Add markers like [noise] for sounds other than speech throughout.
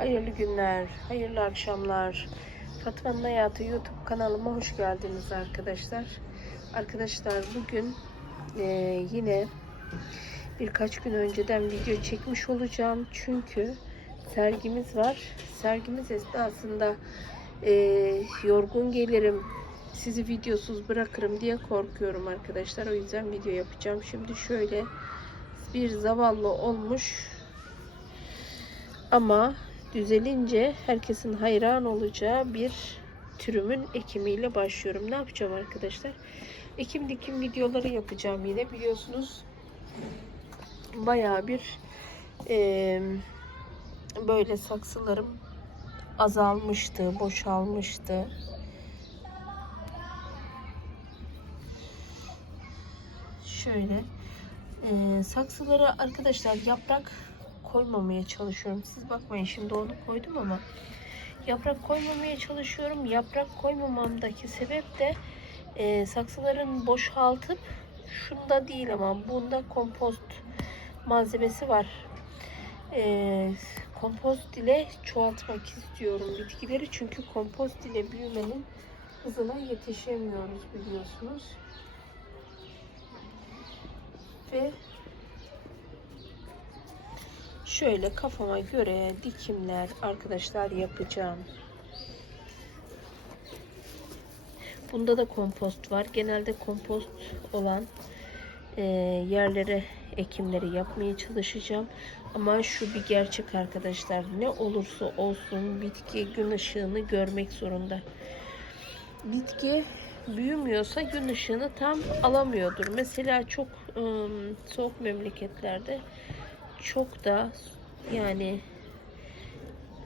Hayırlı günler, hayırlı akşamlar. Fatma'nın Hayatı YouTube kanalıma hoş geldiniz arkadaşlar. Arkadaşlar bugün eee, yine birkaç gün önceden video çekmiş olacağım. Çünkü sergimiz var. Sergimiz esnasında eee, yorgun gelirim, sizi videosuz bırakırım diye korkuyorum arkadaşlar. O yüzden video yapacağım. Şimdi şöyle bir zavallı olmuş ama düzelince herkesin hayran olacağı bir türümün ekimiyle başlıyorum. Ne yapacağım arkadaşlar? Ekim dikim videoları yapacağım yine biliyorsunuz. Bayağı bir eee, böyle saksılarım azalmıştı, boşalmıştı. Şöyle eee saksılara arkadaşlar yaprak koymamaya çalışıyorum. Siz bakmayın şimdi onu koydum ama yaprak koymamaya çalışıyorum. Yaprak koymamamdaki sebep de e, saksıların boşaltıp şunda değil ama bunda kompost malzemesi var. E, kompost ile çoğaltmak istiyorum bitkileri çünkü kompost ile büyümenin hızına yetişemiyoruz biliyorsunuz. Ve şöyle kafama göre dikimler arkadaşlar yapacağım. Bunda da kompost var. Genelde kompost olan e, yerlere ekimleri yapmaya çalışacağım. Ama şu bir gerçek arkadaşlar. Ne olursa olsun bitki gün ışığını görmek zorunda. Bitki büyümüyorsa gün ışığını tam alamıyordur. Mesela çok ım, soğuk memleketlerde çok da yani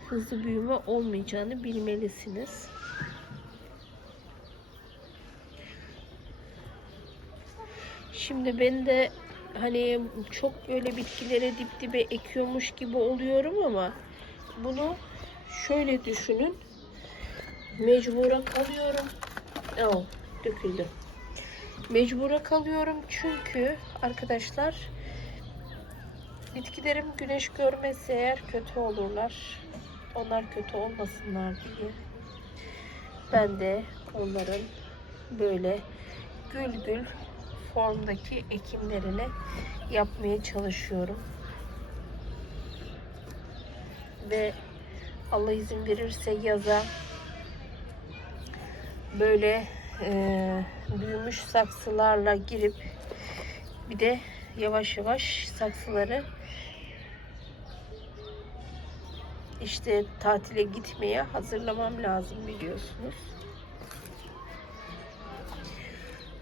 hızlı büyüme olmayacağını bilmelisiniz. Şimdi ben de hani çok böyle bitkilere dip dibe ekiyormuş gibi oluyorum ama bunu şöyle düşünün. Mecbura kalıyorum. Oh, döküldü. Mecbura kalıyorum çünkü arkadaşlar Bitkilerim güneş görmezse eğer kötü olurlar. Onlar kötü olmasınlar diye. Ben de onların böyle gül gül formdaki ekimlerini yapmaya çalışıyorum. Ve Allah izin verirse yaza böyle e, büyümüş saksılarla girip bir de yavaş yavaş saksıları işte tatile gitmeye hazırlamam lazım biliyorsunuz.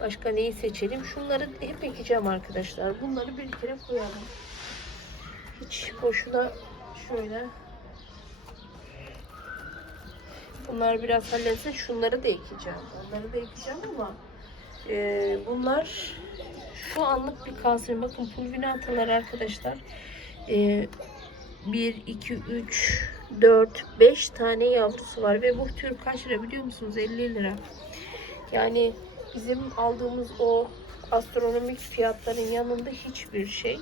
Başka neyi seçelim? Şunları hep ekeceğim arkadaşlar. Bunları bir kere koyalım. Hiç boşuna şöyle Bunlar biraz halletsin. Şunları da ekeceğim. Onları da ekeceğim ama e, bunlar şu anlık bir kalsın. Bakın pulvinatalar arkadaşlar. E, 1, 2, 3, 4, 5 tane yavrusu var. Ve bu tür kaç lira biliyor musunuz? 50 lira. Yani bizim aldığımız o astronomik fiyatların yanında hiçbir şey.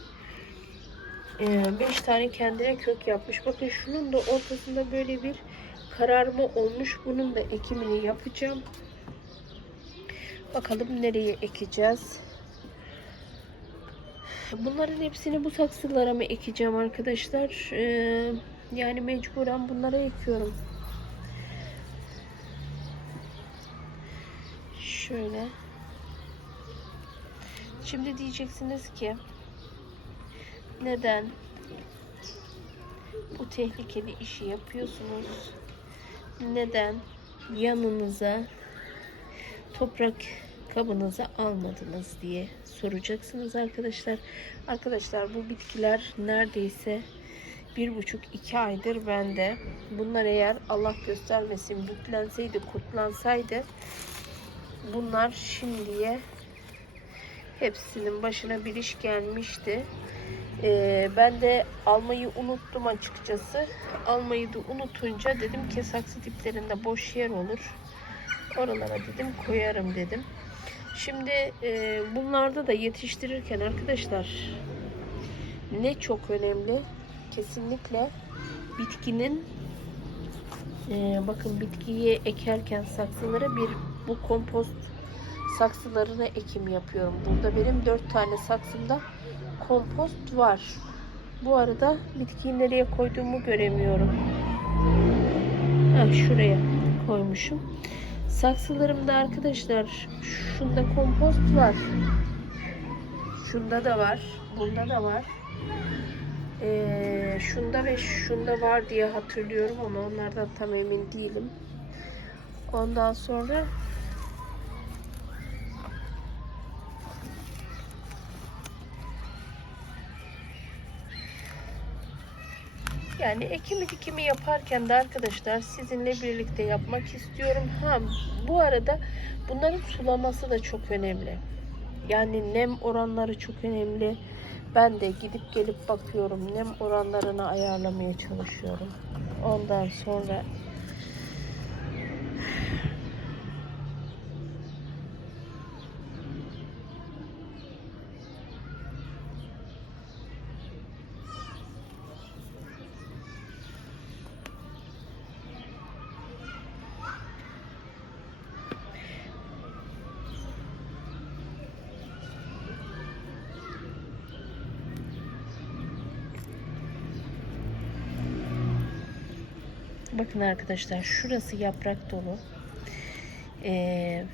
5 tane kendine kök yapmış. Bakın şunun da ortasında böyle bir kararma olmuş. Bunun da ekimini yapacağım. Bakalım nereye ekeceğiz. Bunların hepsini bu saksılara mı ekeceğim arkadaşlar? Ee, yani mecburen bunlara ekiyorum. Şöyle. Şimdi diyeceksiniz ki neden bu tehlikeli işi yapıyorsunuz? Neden yanınıza toprak kabınıza almadınız diye soracaksınız arkadaşlar. Arkadaşlar bu bitkiler neredeyse bir buçuk iki aydır bende. Bunlar eğer Allah göstermesin bütlenseydi, kurtlansaydı bunlar şimdiye hepsinin başına bir iş gelmişti. Ee, ben de almayı unuttum açıkçası. Almayı da unutunca dedim ki saksı diplerinde boş yer olur. Oralara dedim koyarım dedim. Şimdi e, bunlarda da yetiştirirken arkadaşlar ne çok önemli kesinlikle bitkinin e, bakın bitkiyi ekerken saksılara bir bu kompost saksılarına ekim yapıyorum. Burada benim dört tane saksımda kompost var. Bu arada bitkiyi nereye koyduğumu göremiyorum. Ha, şuraya koymuşum. Saksılarımda arkadaşlar şunda kompost var. Şunda da var. Bunda da var. Ee, şunda ve şunda var diye hatırlıyorum ama onlardan tam emin değilim. Ondan sonra Yani ekimi dikimi yaparken de arkadaşlar sizinle birlikte yapmak istiyorum. Ha bu arada bunların sulaması da çok önemli. Yani nem oranları çok önemli. Ben de gidip gelip bakıyorum. Nem oranlarını ayarlamaya çalışıyorum. Ondan sonra Bakın arkadaşlar şurası yaprak dolu. Ee,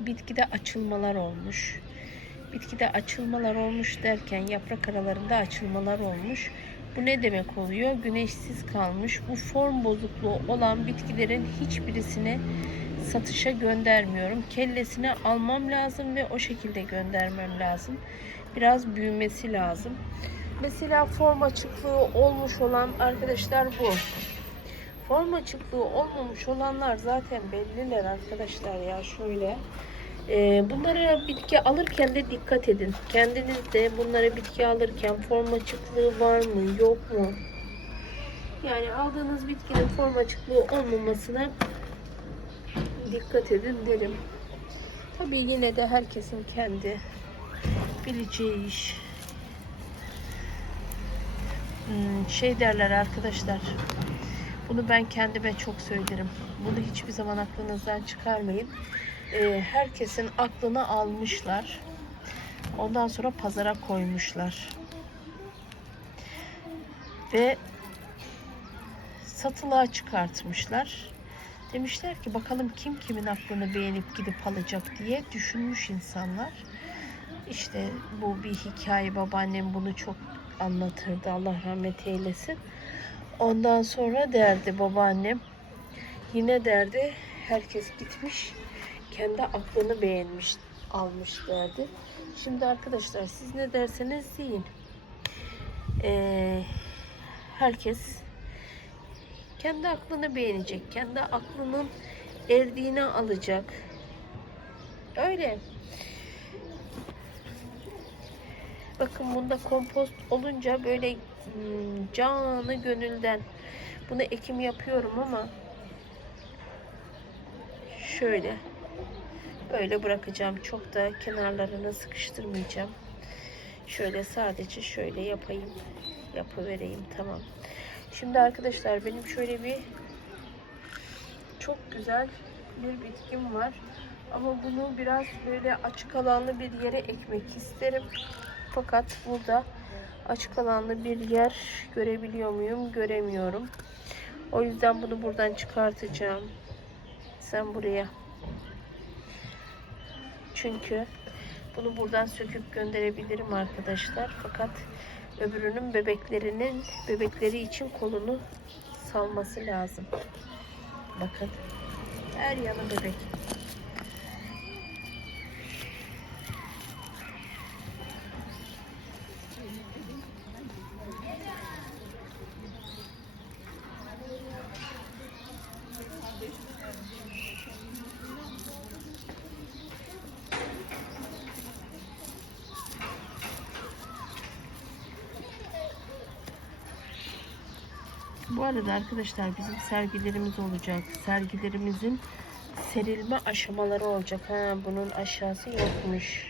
bitkide açılmalar olmuş. Bitkide açılmalar olmuş derken yaprak aralarında açılmalar olmuş. Bu ne demek oluyor? Güneşsiz kalmış. Bu form bozukluğu olan bitkilerin hiçbirisini satışa göndermiyorum. Kellesini almam lazım ve o şekilde göndermem lazım. Biraz büyümesi lazım. Mesela form açıklığı olmuş olan arkadaşlar bu. Form açıklığı olmamış olanlar zaten belliler arkadaşlar ya şöyle. Ee, bunlara bitki alırken de dikkat edin. Kendiniz de bunlara bitki alırken form açıklığı var mı yok mu? Yani aldığınız bitkinin form açıklığı olmamasına dikkat edin derim. Tabii yine de herkesin kendi bileceği iş. Hmm, şey derler arkadaşlar. Bunu ben kendime çok söylerim. Bunu hiçbir zaman aklınızdan çıkarmayın. Ee, herkesin aklını almışlar. Ondan sonra pazara koymuşlar. Ve satılığa çıkartmışlar. Demişler ki bakalım kim kimin aklını beğenip gidip alacak diye düşünmüş insanlar. İşte bu bir hikaye babaannem bunu çok anlatırdı Allah rahmet eylesin. Ondan sonra derdi babaannem yine derdi herkes gitmiş kendi aklını beğenmiş almış derdi. Şimdi arkadaşlar siz ne derseniz deyin. Ee, herkes kendi aklını beğenecek. Kendi aklının erdiğini alacak. Öyle. Bakın bunda kompost olunca böyle canı gönülden bunu ekim yapıyorum ama şöyle böyle bırakacağım. Çok da kenarlarını sıkıştırmayacağım. Şöyle sadece şöyle yapayım. Yapıvereyim tamam. Şimdi arkadaşlar benim şöyle bir çok güzel bir bitkim var. Ama bunu biraz böyle açık alanlı bir yere ekmek isterim. Fakat burada açık alanlı bir yer görebiliyor muyum? Göremiyorum. O yüzden bunu buradan çıkartacağım. Sen buraya. Çünkü bunu buradan söküp gönderebilirim arkadaşlar. Fakat öbürünün bebeklerinin bebekleri için kolunu salması lazım. Bakın. Her yanı bebek. Arada arkadaşlar bizim sergilerimiz olacak. Sergilerimizin serilme aşamaları olacak. Ha bunun aşağısı yokmuş.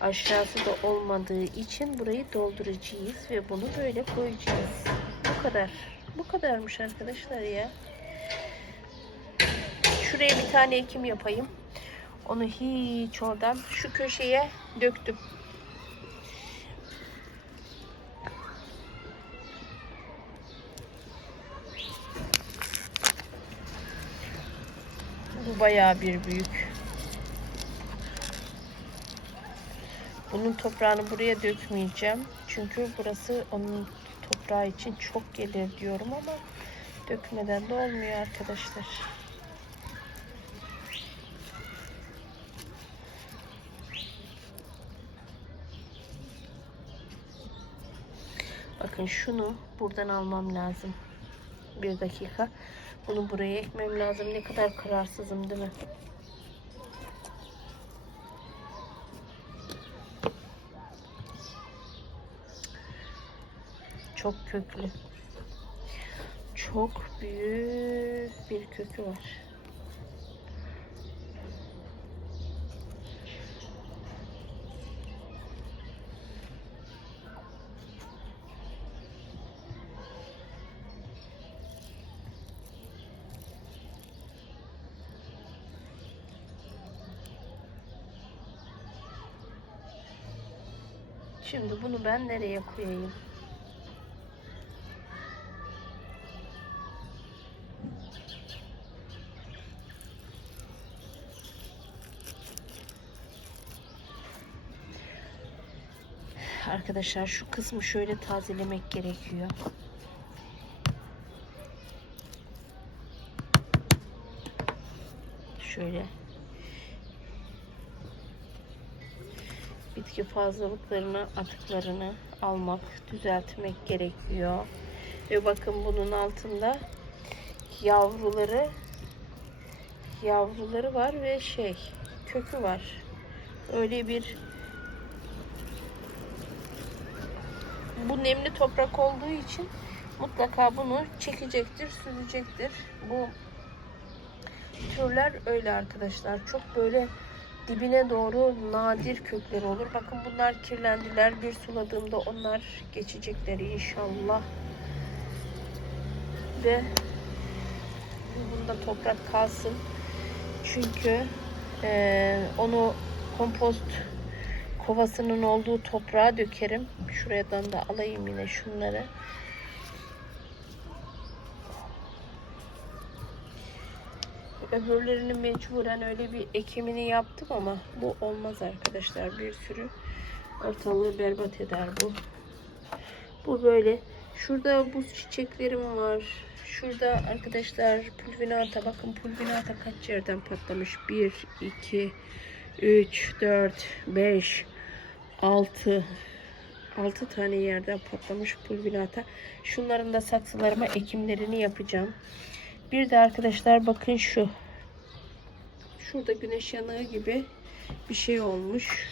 Aşağısı da olmadığı için burayı dolduracağız ve bunu böyle koyacağız. bu kadar. Bu kadarmış arkadaşlar ya. Şuraya bir tane ekim yapayım. Onu hiç oradan şu köşeye döktüm. Bayağı bir büyük. Bunun toprağını buraya dökmeyeceğim. Çünkü burası onun toprağı için çok gelir diyorum ama dökmeden de olmuyor arkadaşlar. Bakın şunu buradan almam lazım. Bir dakika. Bunu buraya ekmem lazım. Ne kadar kararsızım değil mi? Çok köklü. Çok büyük bir kökü var. Şimdi ben nereye koyayım? Arkadaşlar şu kısmı şöyle tazelemek gerekiyor. Şöyle. Bitki fazlalıklarını, atıklarını almak, düzeltmek gerekiyor. Ve bakın bunun altında yavruları yavruları var ve şey kökü var. Öyle bir bu nemli toprak olduğu için mutlaka bunu çekecektir, süzecektir. Bu türler öyle arkadaşlar. Çok böyle dibine doğru nadir kökleri olur. Bakın bunlar kirlendiler. Bir suladığımda onlar geçecekler inşallah. Ve bunda toprak kalsın. Çünkü eee, onu kompost kovasının olduğu toprağa dökerim. Şuradan da alayım yine şunları. Öbürlerini mecburen öyle bir ekimini yaptım ama bu olmaz arkadaşlar. Bir sürü ortalığı berbat eder bu. Bu böyle. Şurada buz çiçeklerim var. Şurada arkadaşlar pulvinata. Bakın pulvinata kaç yerden patlamış. 1, 2, 3, 4, 5, 6 6 tane yerden patlamış pulvinata. Şunların da saksılarıma ekimlerini yapacağım. Bir de arkadaşlar bakın şu. Şurada güneş yanığı gibi bir şey olmuş.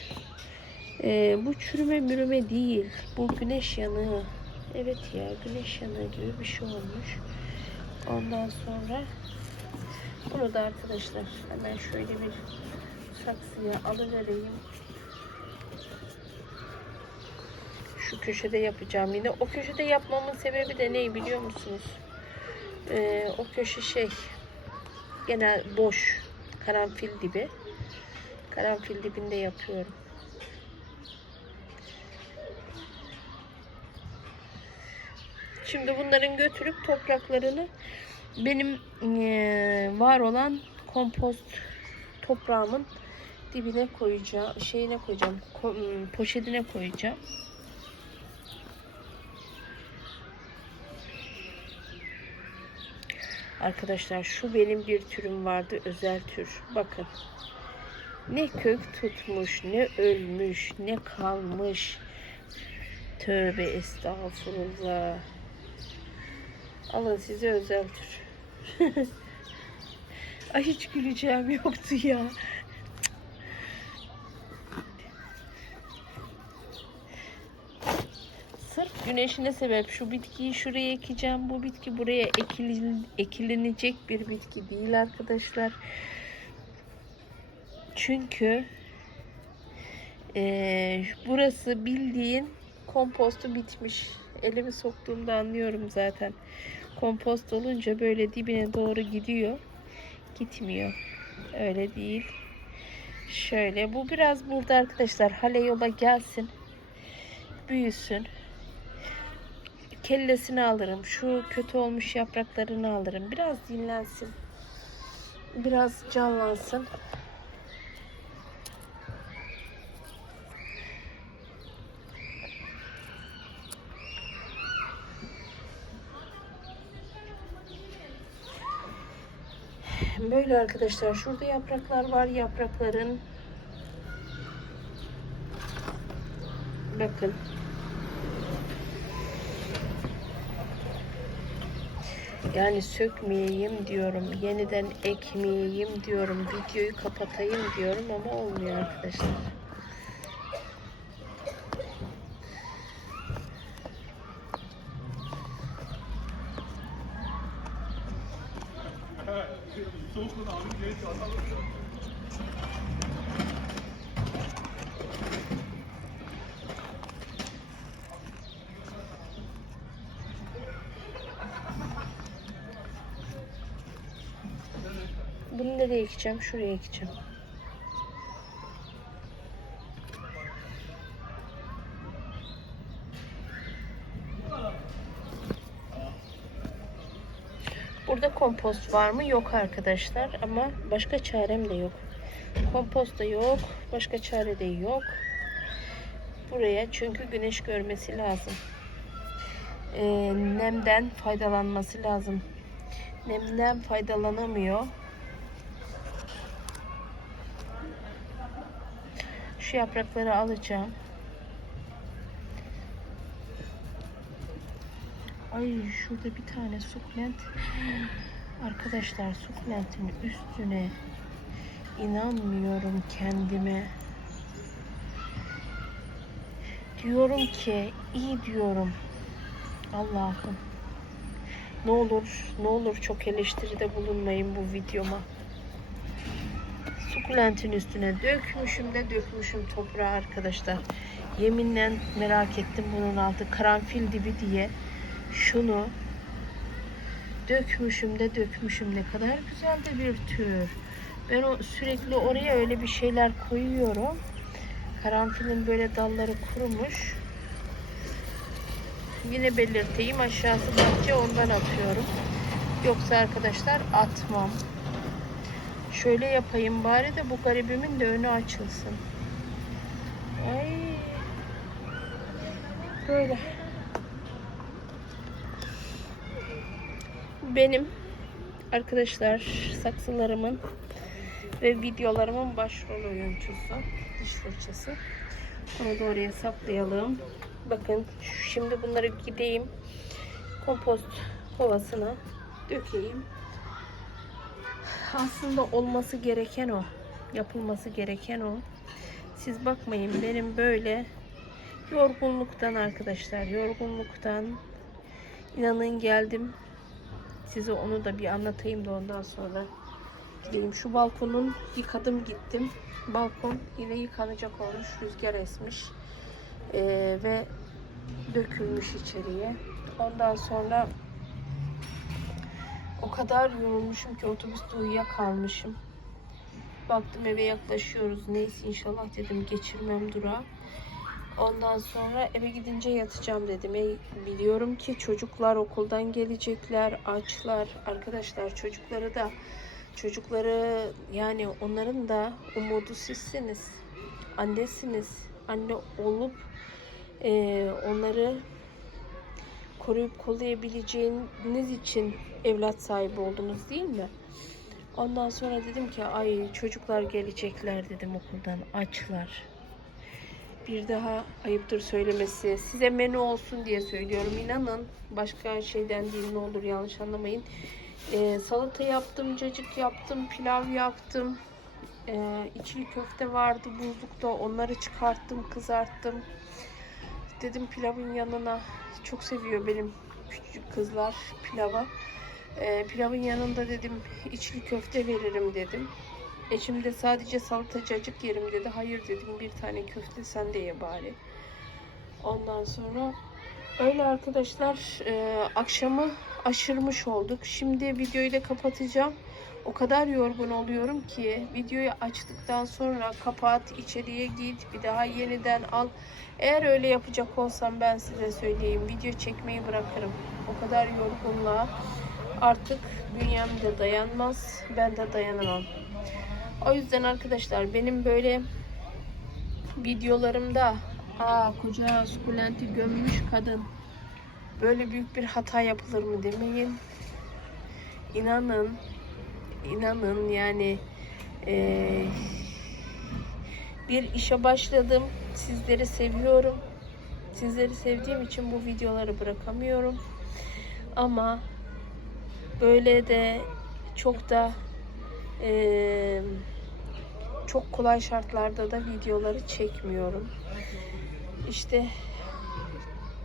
Ee, bu çürüme mürüme değil. Bu güneş yanığı. Evet ya güneş yanığı gibi bir şey olmuş. Ondan sonra bunu da arkadaşlar hemen şöyle bir saksıya alıvereyim. Şu köşede yapacağım yine. O köşede yapmamın sebebi de ne biliyor musunuz? Ee, o köşe şey genel boş karanfil dibi. Karanfil dibinde yapıyorum. Şimdi bunların götürüp topraklarını benim eee, var olan kompost toprağımın dibine koyacağım, şeyine koyacağım, ko- poşetine koyacağım. Arkadaşlar şu benim bir türüm vardı özel tür. Bakın. Ne kök tutmuş, ne ölmüş, ne kalmış. Tövbe estağfurullah. Alın size özel tür. [laughs] Ay hiç güleceğim yoktu ya. Güneşine sebep şu bitkiyi şuraya ekeceğim. Bu bitki buraya ekilin, ekilenecek bir bitki değil arkadaşlar. Çünkü eee, burası bildiğin kompostu bitmiş. Elimi soktuğumda anlıyorum zaten. Kompost olunca böyle dibine doğru gidiyor. Gitmiyor. Öyle değil. Şöyle bu biraz burada arkadaşlar hale yola gelsin. Büyüsün. Kellesini alırım. Şu kötü olmuş yapraklarını alırım. Biraz dinlensin. Biraz canlansın. Böyle arkadaşlar. Şurada yapraklar var. Yaprakların bakın yani sökmeyeyim diyorum. Yeniden ekmeyeyim diyorum. Videoyu kapatayım diyorum ama olmuyor arkadaşlar. Bunu nereye ekeceğim? Şuraya ekeceğim. Burada kompost var mı? Yok arkadaşlar ama başka çarem de yok. Kompost da yok. Başka çare de yok. Buraya çünkü güneş görmesi lazım. Ee, nemden faydalanması lazım. Nemden faydalanamıyor. Şu yaprakları alacağım. Ay şurada bir tane sukulent. Arkadaşlar sukulentin üstüne inanmıyorum kendime. Diyorum ki iyi diyorum. Allah'ım. Ne olur, ne olur çok eleştiride bulunmayın bu videoma. Sukulentin üstüne dökmüşüm de dökmüşüm toprağı arkadaşlar. Yeminle merak ettim bunun altı karanfil dibi diye. Şunu dökmüşüm de dökmüşüm ne kadar güzel de bir tür. Ben o sürekli oraya öyle bir şeyler koyuyorum. Karanfilin böyle dalları kurumuş. Yine belirteyim aşağısı bahçe ondan atıyorum. Yoksa arkadaşlar atmam. Şöyle yapayım bari de bu garibimin de önü açılsın. Ay. Böyle. Benim arkadaşlar saksılarımın ve videolarımın başrol oyuncusu diş fırçası. Bunu da oraya saklayalım. Bakın şimdi bunları gideyim kompost kovasına dökeyim. Aslında olması gereken o. Yapılması gereken o. Siz bakmayın benim böyle yorgunluktan arkadaşlar yorgunluktan inanın geldim. Size onu da bir anlatayım da ondan sonra gideyim. Şu balkonun yıkadım gittim. Balkon yine yıkanacak olmuş. Rüzgar esmiş. Ee, ve dökülmüş içeriye. Ondan sonra o kadar yorulmuşum ki otobüste uyuyakalmışım. Baktım eve yaklaşıyoruz. Neyse inşallah dedim geçirmem durağı. Ondan sonra eve gidince yatacağım dedim. E, biliyorum ki çocuklar okuldan gelecekler, açlar. Arkadaşlar çocukları da çocukları yani onların da umudu sizsiniz. Annesiniz. Anne olup e, onları koruyup kollayabileceğiniz için evlat sahibi oldunuz değil mi? Ondan sonra dedim ki ay çocuklar gelecekler dedim okuldan açlar. Bir daha ayıptır söylemesi size menü olsun diye söylüyorum inanın başka şeyden değil ne olur yanlış anlamayın. Ee, salata yaptım, cacık yaptım, pilav yaptım. Ee, içli köfte vardı buzlukta onları çıkarttım, kızarttım. Dedim pilavın yanına çok seviyor benim küçük kızlar pilava. Ee, pilavın yanında dedim içli köfte veririm dedim. Eşim de sadece salata cacık yerim dedi. Hayır dedim bir tane köfte sen de ye bari. Ondan sonra Öyle arkadaşlar e, akşamı aşırmış olduk. Şimdi videoyu da kapatacağım. O kadar yorgun oluyorum ki videoyu açtıktan sonra kapat, içeriye git, bir daha yeniden al. Eğer öyle yapacak olsam ben size söyleyeyim video çekmeyi bırakırım. O kadar yorgunluğa artık bünyem de dayanmaz, ben de dayanamam. O yüzden arkadaşlar benim böyle videolarımda aa koca sukulenti gömmüş kadın böyle büyük bir hata yapılır mı demeyin. İnanın, inanın yani eee, bir işe başladım. Sizleri seviyorum. Sizleri sevdiğim için bu videoları bırakamıyorum. Ama böyle de çok da eee, çok kolay şartlarda da videoları çekmiyorum. İşte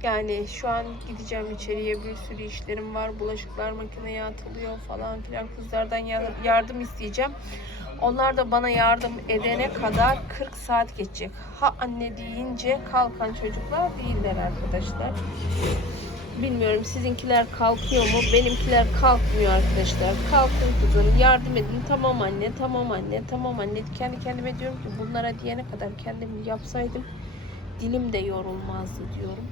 yani şu an gideceğim içeriye bir sürü işlerim var. Bulaşıklar makineye atılıyor falan filan. Kızlardan ya- yardım isteyeceğim. Onlar da bana yardım edene kadar 40 saat geçecek. Ha anne deyince kalkan çocuklar değiller arkadaşlar. Bilmiyorum sizinkiler kalkıyor mu? Benimkiler kalkmıyor arkadaşlar. Kalkın kızım yardım edin. Tamam anne, tamam anne, tamam anne. Kendi kendime diyorum ki bunlara diyene kadar kendim yapsaydım dilim de yorulmazdı diyorum.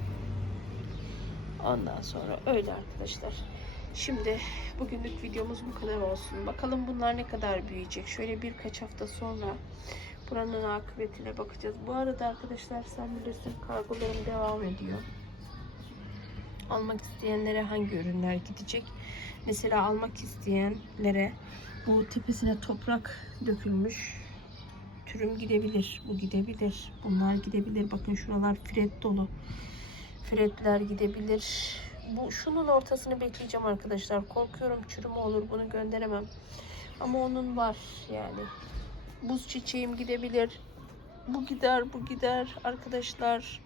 Ondan sonra öyle arkadaşlar. Şimdi bugünlük videomuz bu kadar olsun. Bakalım bunlar ne kadar büyüyecek. Şöyle birkaç hafta sonra buranın akıbetine bakacağız. Bu arada arkadaşlar sen bilirsin kargolarım devam ediyor. Almak isteyenlere hangi ürünler gidecek? Mesela almak isteyenlere bu tepesine toprak dökülmüş türüm gidebilir. Bu gidebilir. Bunlar gidebilir. Bakın şuralar fret dolu. Fretler gidebilir. Bu şunun ortasını bekleyeceğim arkadaşlar. Korkuyorum çürüme olur. Bunu gönderemem. Ama onun var yani. Buz çiçeğim gidebilir. Bu gider, bu gider arkadaşlar.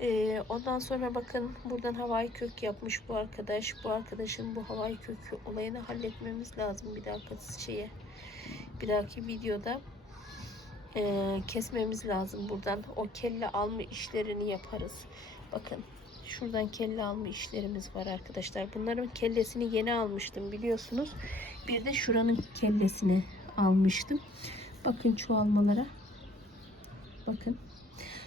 Ee, ondan sonra bakın buradan havai kök yapmış bu arkadaş. Bu arkadaşın bu havai kökü olayını halletmemiz lazım bir dahaki şeye. Bir dahaki videoda ee, kesmemiz lazım buradan. O kelle alma işlerini yaparız. Bakın şuradan kelle alma işlerimiz var arkadaşlar. Bunların kellesini yeni almıştım biliyorsunuz. Bir de şuranın kellesini almıştım. Bakın çoğalmalara. Bakın.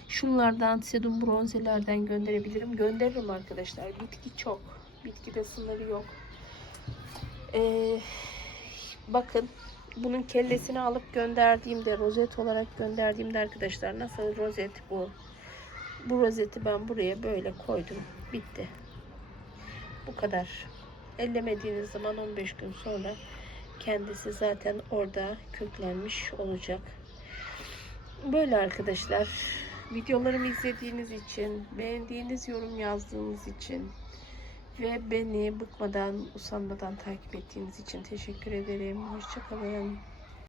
Şunlardan sedum bronzelerden gönderebilirim. Gönderirim arkadaşlar. Bitki çok. Bitkide sınırı yok. Ee, bakın bunun kellesini alıp gönderdiğimde rozet olarak gönderdiğimde arkadaşlar nasıl rozet bu bu rozeti ben buraya böyle koydum. Bitti. Bu kadar. Ellemediğiniz zaman 15 gün sonra kendisi zaten orada köklenmiş olacak. Böyle arkadaşlar. Videolarımı izlediğiniz için beğendiğiniz yorum yazdığınız için ve beni bıkmadan, usanmadan takip ettiğiniz için teşekkür ederim. Hoşçakalın.